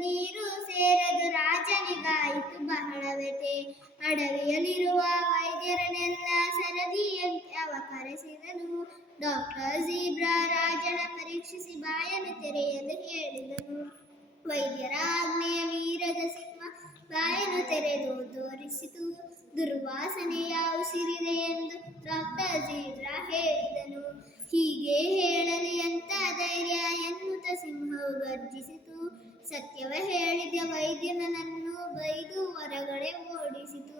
ನೀರು ಸೇರದು ರಾಜನಿಗಾಯಿತು ಬಹಳ ವ್ಯಥೆ. ಅಡವಿಯಲ್ಲಿರುವ ವೈದ್ಯರನ್ನೆಲ್ಲ ಸರದಿಯಂತೆ ಅವ ಕರೆಸಿದನು. ಡಾಕ್ಟರ್ ಝೀಬ್ರಾ ರಾಜನ ಪರೀಕ್ಷಿಸಿ ಬಾಯನ್ನು ತೆರೆಯಲು ಹೇಳಿದನು. ವೈದ್ಯರ ಆಜ್ಞೆಯ ಮೀರದ ಸಿಂಹ ಬಾಯನ್ನು ತೆರೆದು ತೋರಿಸಿತು. ದುರ್ವಾಸನೆಯ ಉಸಿರಿದೆ ಎಂದು ಡಾಕ್ಟರ್ ಝೀಬ್ರಾ ಹೇಳಿದನು. ಹೀಗೆ ಹೇಳಲಿ ಎಂತ ಧೈರ್ಯ ಎನ್ನುತ್ತ ಸಿಂಹವು ಗರ್ಜಿಸಿತು. ಸತ್ಯವ ಹೇಳಿದ ವೈದ್ಯನನ್ನು ಬೈದು ಹೊರಗಡೆ ಓಡಿಸಿತು.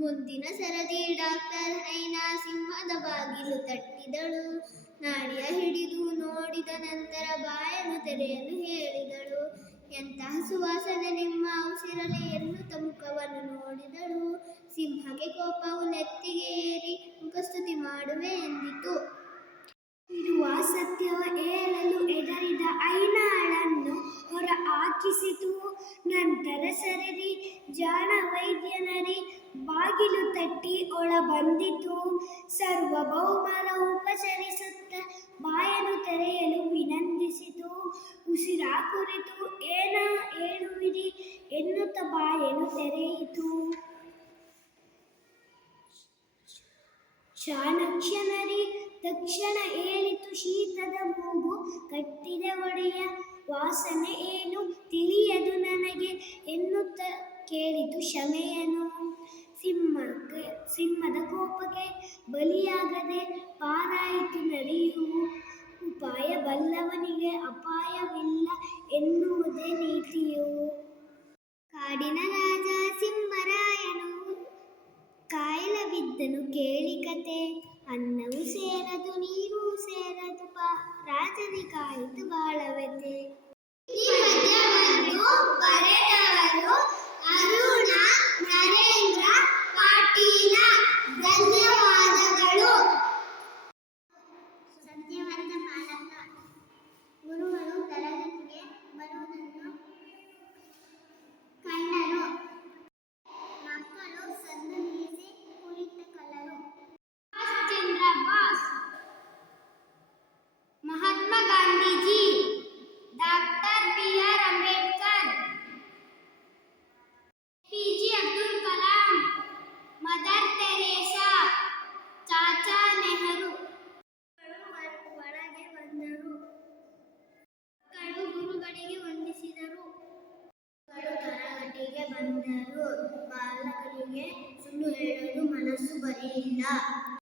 ಮುಂದಿನ ಸರದಿ ಡಾಕ್ಟರ್ ಹೈನಾ ಸಿಂಹದ ಬಾಗಿಲು ತಟ್ಟಿದಳು. ನಾಡಿಯ ಹಿಡಿದು ನೋಡಿದ ನಂತರ ಬಾಯನ್ನು ತೆರೆಯಲು ಹೇಳಿದಳು. ಎಂತಹ ಸುವಾಸನೆ ನಿಮ್ಮ ಉಸಿರಲೆ ಎನ್ನುತ್ತ ಮುಖವನ್ನು ನೋಡಿದಳು. ಸಿಂಹಕ್ಕೆ ಕೋಪವು ನೆತ್ತಿಗೆ ಏರಿ ಮುಖಸ್ತುತಿ ಮಾಡುವೆ ಎಂದಿತು. ಇರುವ ಸತ್ಯವ ಹೇಳಲು ಹೆದರಿದ ಹೈನಾಳನ್ನು ಹೊರ ಹಾಕಿಸಿತು. ನಂತರ ಸರದಿ ಜಾಣ ವೈದ್ಯನರಿ ಬಾಗಿಲು ತಟ್ಟಿ ಒಳ ಬಂದಿತು. ಸಾರ್ವಭೌಮರ ಉಪಚರಿಸುತ್ತ ಬಾಯನ್ನು ತೆರೆಯಲು ವಿನಂತಿಸಿತು. ಉಸಿರ ಕುರಿತು ಏನ ಹೇಳುವಿರಿ ಎನ್ನುತ್ತ ಬಾಯನ್ನು ತೆರೆಯಿತು. ಚಾಣಕ್ಷನರಿ ತಕ್ಷಣ ಹೇಳಿತು, ಶೀತದ ಮೂಗು ಕಟ್ಟಿದ ಒಡೆಯ, ವಾಸನೆ ಏನು ತಿಳಿಯದು ನನಗೆ ಎನ್ನುತ್ತ ಕೇಳಿತು ಕ್ಷಮೆಯನು. ಸಿಂಹದ ಕೋಪಕ್ಕೆ ಬಲಿಯಾಗದೆ ಪಾರಾಯಿತು ನರಿಯು. ಉಪಾಯ ಬಲ್ಲವನಿಗೆ ಅಪಾಯವಿಲ್ಲ ಎನ್ನುವುದೇ ನೀತಿಯು. ಕಾಡಿನ ರಾಜ ಸಿಂಹರಾಯನು ಕಾಯಿಲ ಬಿದ್ದನು ಕೇಳಿ ಕತೆ. ಅನ್ನವೂ ಸೇರದು ನೀರೂ ಸೇರದು ರಾಜನಿಗಾಯಿತು ಬಾಳ ವ್ಯಥೆ. ಈ ಪದ್ಯವನ್ನು ಬರೆದವರು ಅರುಣ ನರೇಂದ್ರ ಪಾಟೀಲ. ಧನ್ಯವಾದಗಳು. ಸತ್ಯವಂತ ಪಾಲಕ. ಗುರುಗಳು ತರಗತಿಗೆ ಬರುವುದನ್ನು ಕಂಡರು. ಮಕ್ಕಳು ಸದ್ದು ನಿಲ್ಲಿಸಿ ಕುಳಿತ ಕಳ್ಳರು. Chandra Bose, Mahatma Gandhiji, doctor B R. Ambedkar, P G. Abdul Kalam, Mother Teresa, Chacha Nehru. ಒಳಗೆ ಬಂದರು. ಮಕ್ಕಳು ಗುರುಗಳಿಗೆ ವಂದಿಸಿದರು. ತರಗತಿಗೆ ಬಂದರು. ಬಾಲಕನಿಗೆ ಸುಳ್ಳು ಹೇಳಲು ಮನಸ್ಸು ಬರಲಿಲ್ಲ.